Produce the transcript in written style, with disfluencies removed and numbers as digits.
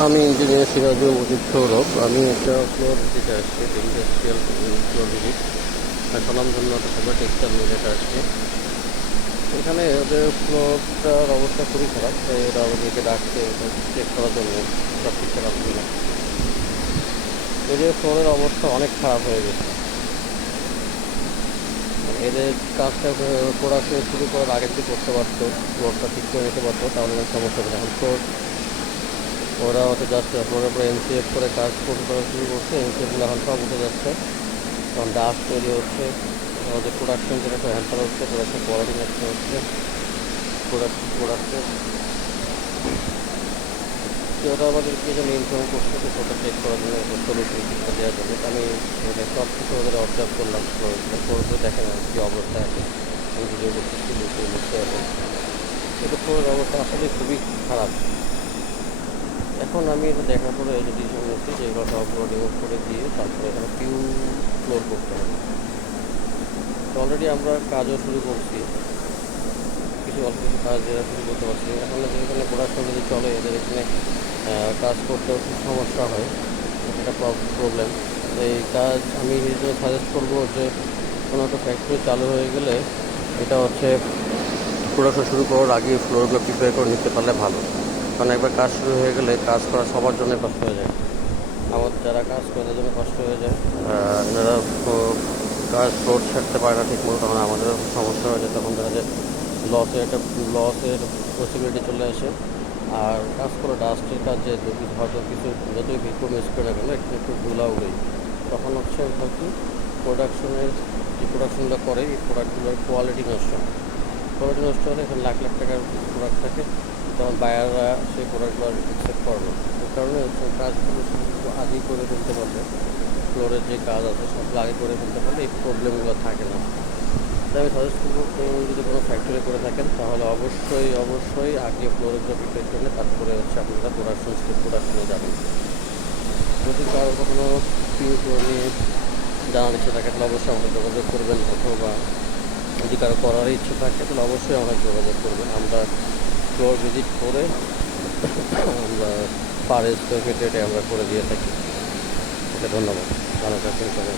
আমি ইঞ্জিনিয়ার সিরাজুল মজিদ সৌরভ। আমি একটা ফ্লোর ভিজিটে আসছি, ইন্ডাস্ট্রিয়াল ফ্লোর ভিজিট, স্বনামধন্য একটা টেক্সটাইল মিলেটে আসছি। এখানে ওদের ফ্লোরটার অবস্থা খুবই খারাপ, তাই ওরা আমাদেরকে ডাকছে চেক করার জন্য সব ঠিকঠাক আছে কিনা। এদের ফ্লোরের অবস্থা অনেক খারাপ হয়ে গেছে। এদের কাজটা প্রোডাকশন শুরু করার আগে যদি করতে পারতো, ফ্লোরটা ঠিক করে নিতে পারতো, তাহলে কোনো সমস্যা হবে না। এখন ফ্লোর ওরা হয়তো জাস্ট ফ্লোরের উপরে এনসিএফ করে কাজ করা শুরু করছে। এনসিএফগুলো এখন সব উঠে যাচ্ছে, কারণ ডাস্ট তৈরি হচ্ছে। আমাদের প্রোডাকশন যেটা হ্যাম্পার হচ্ছে, প্রোডাকশন কোয়ালিটি নষ্ট হচ্ছে, প্রোডাক্টে ওরা আমাদেরকে যেন ইনফর্ম করছে যে ওটা চেক করার জন্য সলিউশন শিক্ষা দেওয়ার জন্য। আমি সব কিছু ওদের অবজার্ভ করলাম, ফ্লোরে দেখেন কী অবস্থা আছে। আমি ভিডিও করতেছি, বুঝতে পারবেন। কিন্তু ফ্লোরের অবস্থা আসলে খুবই খারাপ। এখন আমি এটা দেখার পরে এই যে ডিসিশন নিচ্ছি যে এগুলো সবগুলো রিমুভ করে দিয়ে তারপরে এখানে পিউ ফ্লোর করতে হবে। তো অলরেডি আমরা কাজও শুরু করছি, অল্প কিছু কাজ এরা শুরু করতে পারছি। এখন যেখানে প্রোডাকশন যদি চলে, এদের এখানে কাজ করতেও খুব সমস্যা হয়, এটা প্রবলেম। এই কাজ আমি হিসেবে সাজেস্ট করবো যে কোনো একটা ফ্যাক্টরি চালু হয়ে গেলে এটা হচ্ছে প্রোডাকশন শুরু করার আগে ফ্লোরগুলো প্রিপেয়ার করে নিতে পারলে ভালো। কারণ একবার কাজ শুরু হয়ে গেলে কাজ করা সবার জন্য কষ্ট হয়ে যায়। আমার যারা কাজ করে তাদের জন্য কষ্ট হয়ে যায়, এনারা কাজ ফ্লোর ছাড়তে পারে না ঠিক মতো, তখন আমাদেরও সমস্যা হয়ে যায়। তখন দেখা যায় লসের পসিবিলিটি চলে আসে। আর কাজ করে ডাস্টের কাজ যে হয়তো কিছু যতই ভিকো মিস করে না কেন একটু ধুলা উড়েই, তখন হচ্ছে হয়তো প্রোডাকশনের যে প্রোডাকশনগুলো করে এই প্রোডাক্টগুলোর কোয়ালিটি নষ্ট হলে এখানে লাখ লাখ টাকার প্রোডাক্ট থাকে, তখন বায়াররা সেই প্রোডাক্টগুলো অ্যাকসেপ্ট করে না। এই কারণে কাজগুলো শুধু আগেই করে ফেলতে পারলে, ফ্লোরের যে কাজ আছে সবগুলো আগে করে ফেলতে পারলে এই প্রবলেমগুলো থাকে না। তাই আমি সাজেস্ট করবো, যদি কোনো ফ্যাক্টরি করে থাকেন তাহলে অবশ্যই আগে ফ্লোরগুলো প্রিপেয়ার করলে তারপরে হচ্ছে আপনারা প্রোডাকশনে যাবেন। যদি কারো কখনো পিউ ফ্লোর নিয়ে জানার ইচ্ছে থাকে তাহলে অবশ্যই আমাকে যোগাযোগ করবেন, অথবা যদি কারো করার ইচ্ছে থাকে তাহলে অবশ্যই আমাকে যোগাযোগ করবেন। আমরা ফ্লোর ভিজিট করে আমরা পার স্কোয়ার ফিট রেটে আমরা করে দিয়ে থাকি। ওকে, ধন্যবাদ। ভালো থাকবেন সবাই।